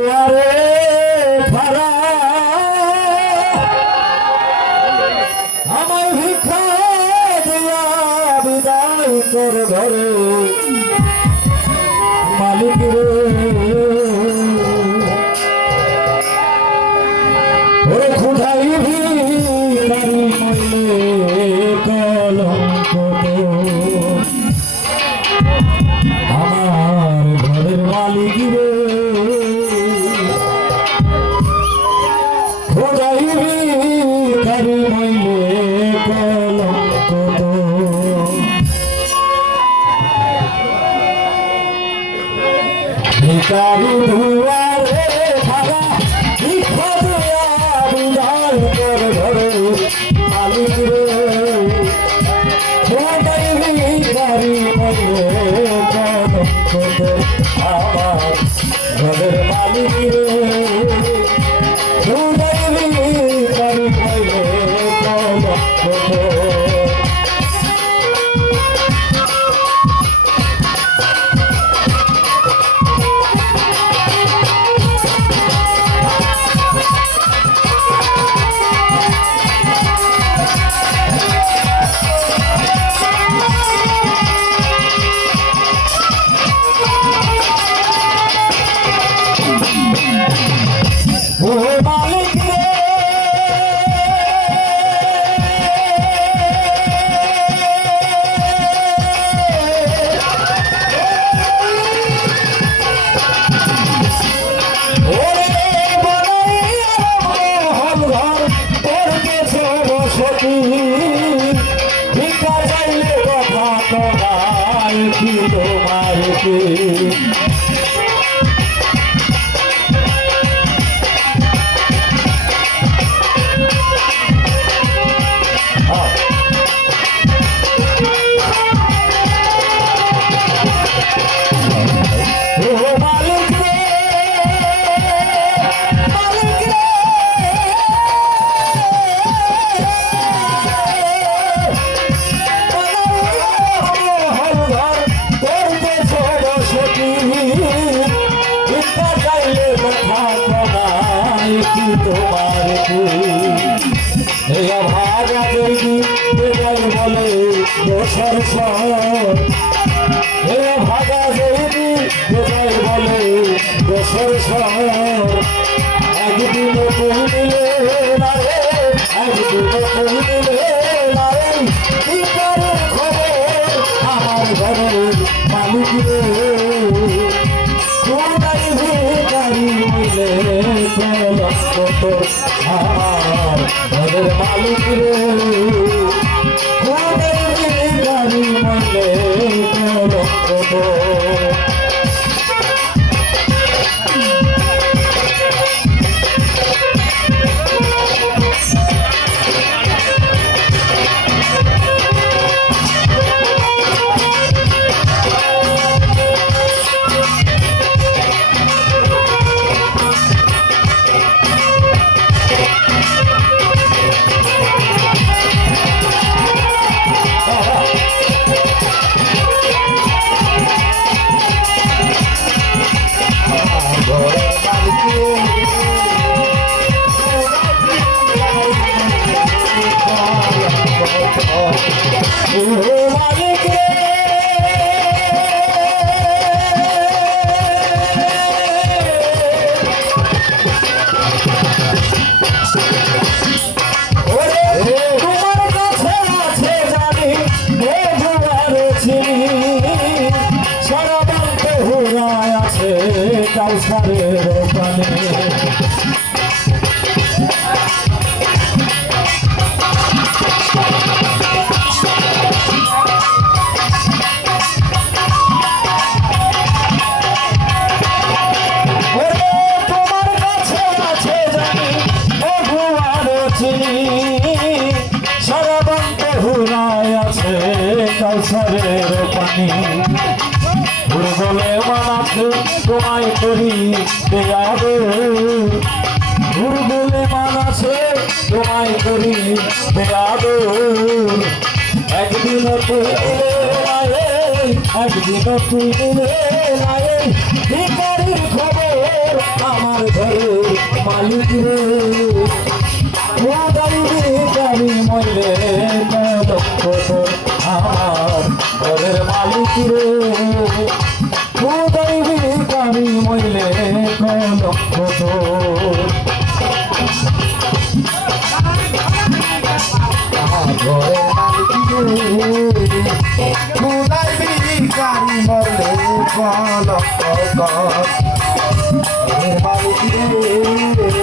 আরে ভাড়া আমার ভিক্ষা দিয়া বিদায় কর ঘরে মালিক রে ওরে খুঁড়াই ভিখারি মইলে কলঙ্ক আমার ঘরের মালিক রে খোঁজাই ভিখারি মইলে কলঙ্ক ভিখারি দুয়ারে ভাড়া ভিক্ষা দিয়া বিদায় কর ঘরে মালিক রে খোঁজাই ভিখারি মইলে কলঙ্ক আমার ঘরের মালিক রে খোঁজাই ভিখারি মইলে কলঙ্ক ভিক্ষা চাইলে কথা তোমার কি তোমার কি তোমার ভাগা যদি বলে দোষর সর ভাগা যদি বলে দোষর সর একদিন কহিলে না রে একদিন কহিলে না রে কি করে খবর আমার ঘরের মালিক রে খোঁজাই ভিখারি মইলে কলঙ্ক আমার ঘরের মালিক রে খোঁজাই ভিখারি মইলে কলঙ্ক মালিক রে তোমার কাছে আছে জানি সারা বান্তে হুরায় আছে কাউসারের পানে কাউসারের পানি দুর্বলে মানাছে তোমায় করি দেয়াবে দুর্বলে মানাছে তোমায় করি দেয়াবে একদিন একদিন তুই ভিখারির খবর আমার ঘরের মালিক রে আমি মরলে লক্ষ তোর আমার ঘরের মালিক রে আমি মরলে লক্ষ তোর ঘরের মালিক রে খুদাই ভিখারি মরলে লক্ষ তোর ঘরের মালিক রে